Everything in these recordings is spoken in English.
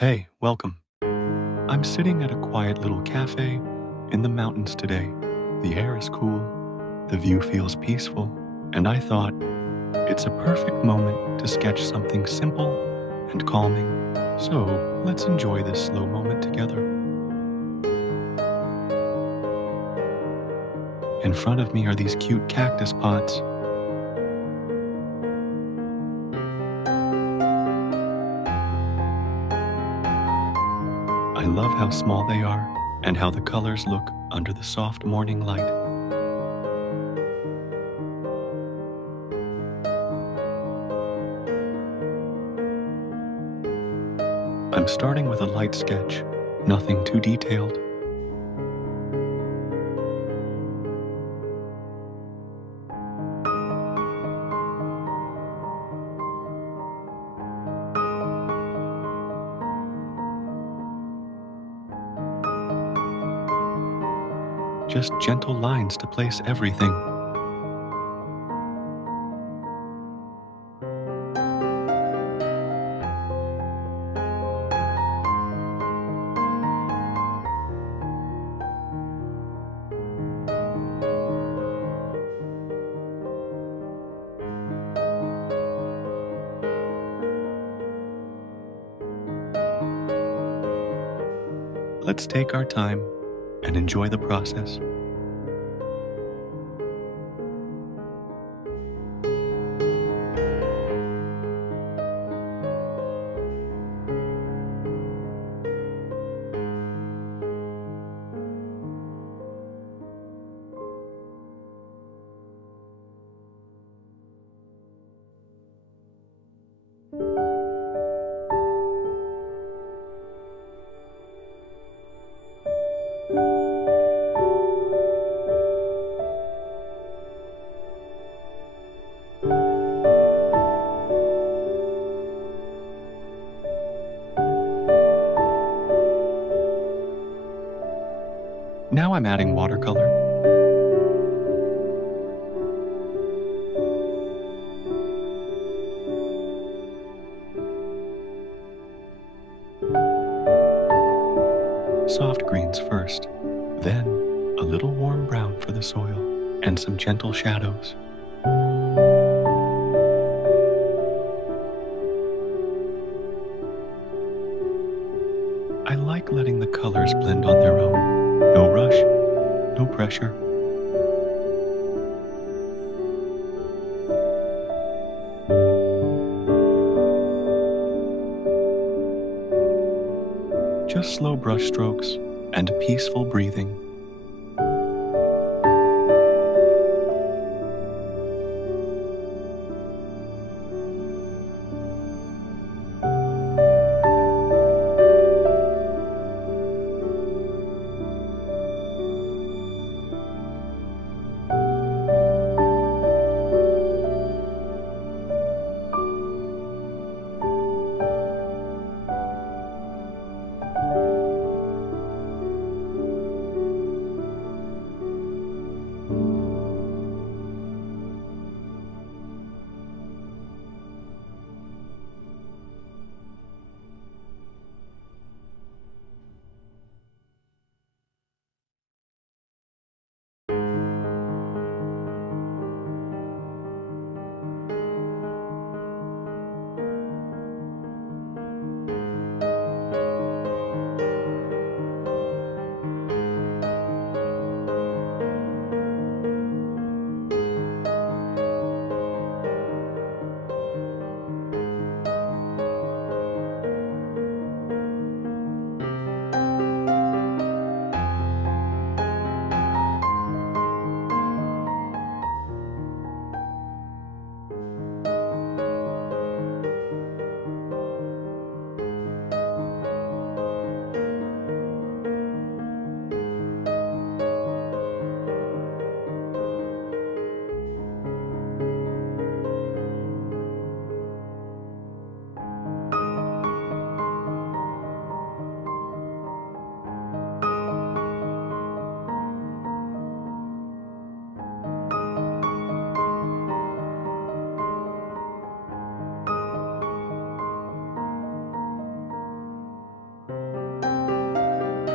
Hey, welcome. I'm sitting at a quiet little cafe in the mountains today. The air is cool, the view feels peaceful, and I thought it's a perfect moment to sketch something simple and calming. So let's enjoy this slow moment together. In front of me are these cute cactus pots. I love how small they are and how the colors look under the soft morning light. I'm starting with a light sketch, nothing too detailed. Just gentle lines to place everything. Let's take our time and enjoy the process. Now I'm adding watercolor. Soft greens first, then a little warm brown for the soil, and some gentle shadows. I like letting the colors blend on their own. No rush, no pressure. Just slow brush strokes and peaceful breathing.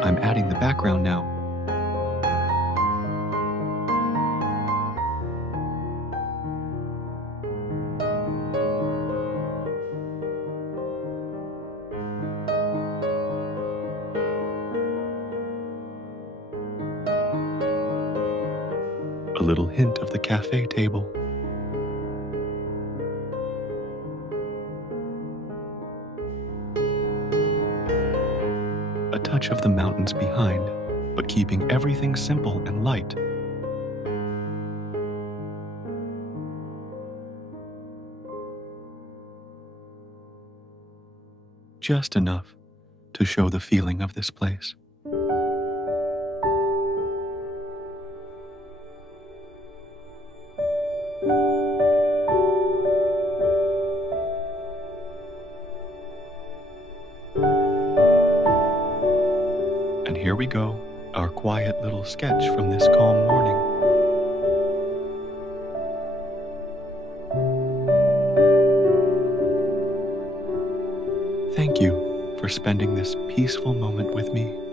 I'm adding the background now. A little hint of the cafe table. A touch of the mountains behind, but keeping everything simple and light. Just enough to show the feeling of this place. And here we go, our quiet little sketch from this calm morning. Thank you for spending this peaceful moment with me.